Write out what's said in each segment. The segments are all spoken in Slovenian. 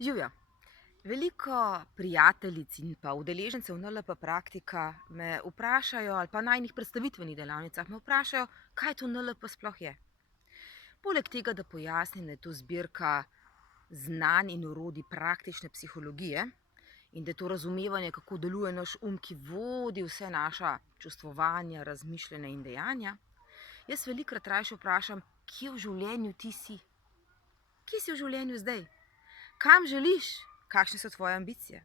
Živjo. Veliko prijateljic in pa udeležencev NLP praktika me vprašajo, ali pa na najnih predstavitvenih delavnicah me vprašajo, kaj to NLP sploh je. Poleg tega, da pojasnim, da je to zbirka znanj in orodij praktične psihologije in da je to razumevanje, kako deluje naš ki vodi vse naša čustvovanja, razmišljanja in dejanja, jaz velikokrat rajši vprašam, kje v življenju ti si? Kje si v življenju zdaj? Kam želiš? Kakšne so tvoje ambicije?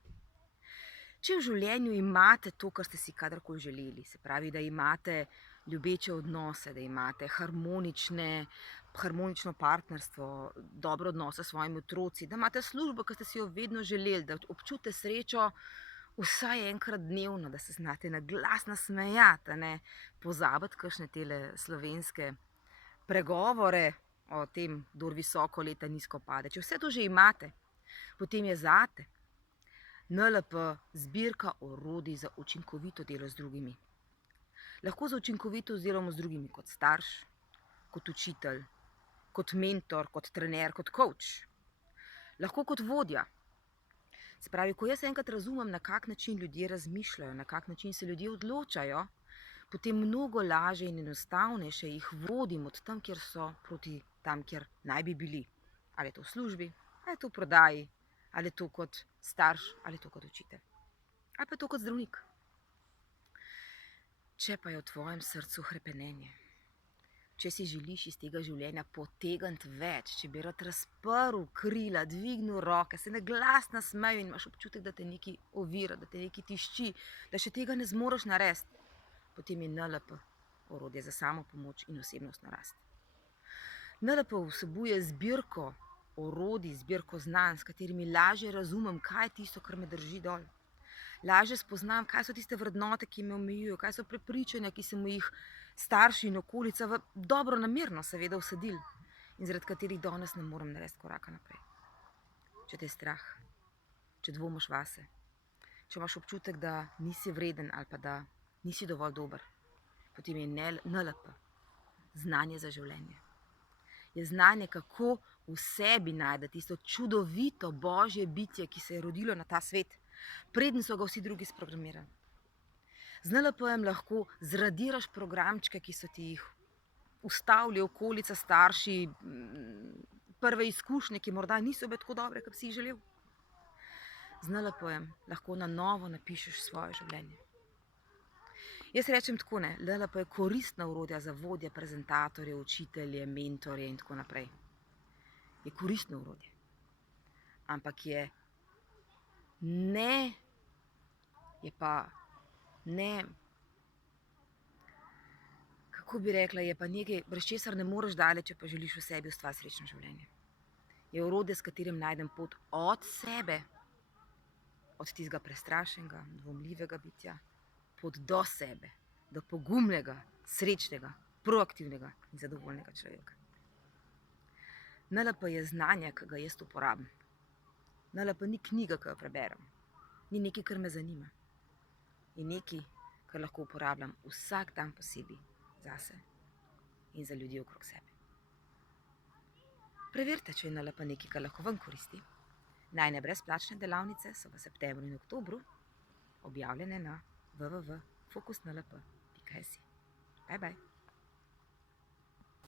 Če v življenju imate to, kar ste si kadarkoli želeli, se pravi, da imate ljubeče odnose, da imate harmonično partnerstvo, dobre odnose s svojimi otroci, da imate službo, ki ste si jo vedno želeli, da občutite srečo vsaj enkrat dnevno, da se znate na glas nasmejati, ne pozabiti kakšne tele slovenske pregovore o tem, kdor visoko leta, nizko pade. Če vse to že imate, potem je zate NLP zbirka orodij za učinkovito delo z drugimi. Lahko za učinkovito delamo z drugimi kot starš, kot učitelj, kot mentor, kot trener, kot coach. Lahko kot vodja. Se pravi, ko jaz enkrat razumem, na kak način ljudje razmišljajo, na kak način se ljudje odločajo, potem mnogo lažje in enostavnejše jih vodim od tam, kjer so, proti tam, kjer naj bi bili. Ali je to v službi, ali je to v prodaji, ali je to kot starš, ali je to kot učitelj, ali pa je to kot zdravnik. Če pa je v tvojem srcu hrepenenje, če si želiš iz tega življenja potegniti več, če bi rad razprl krila, dvignil roke, se na glas nasmejal in imaš občutek, da te nekaj ovira, da te nekaj tišči, da še tega ne zmoreš narediti, potem je NLP orodje za samopomoč in osebnostno rast. NLP vsebuje zbirko orodij, zbirko znanj, s katerimi lažje razumem, kaj je tisto, kar me drži dol. Lažje spoznam, kaj so tiste vrednote, ki me omejujejo, kaj so prepričanja, ki so mu jih starši in okolica dobronamerno seveda vsadili in zaradi katerih danes ne morem narediti koraka naprej. Če te je strah, če dvomiš vase, če imaš občutek, da nisi vreden ali pa da nisi dovolj dober, potem je NLP znanje za življenje. Je znanje, kako v sebi najde tisto čudovito božje bitje, ki se je rodilo na ta svet, preden so ga vsi drugi sprogramirali. Z NLP-jem lahko zradiraš programčke, ki so ti jih ustavili okolica, starši, prve izkušnje, ki morda niso bile tako dobre, kot bi si jih želel. Z NLP-jem lahko na novo napišeš svoje življenje. Jaz rečem tako, ne, NLP je koristna orodja za vodje, prezentatorje, učitelje, mentorje in tako naprej. Je koristno orodje. Ampak je kako bi rekla, je pa nekaj, brez česar ne moreš daleč, če pa želiš v sebi ustvariti srečno življenje. Je orodje, s katerim najdem pot od sebe, od tistega prestrašenega, dvomljivega bitja, pot do sebe, do pogumnega, srečnega, proaktivnega in zadovoljnega človeka. NLP je znanje, ki ga jaz uporabim. NLP ni knjiga, ki jo preberem. Ni nekaj, kar me zanima. Je nekaj, kar lahko uporabljam vsak dan posebej zase in za ljudi okrog sebe. Preverite, če je NLP nekaj, kar lahko vam koristi. Najine brezplačne delavnice so v septembru in oktobru objavljene na www.focusnlp.si. Bye bye.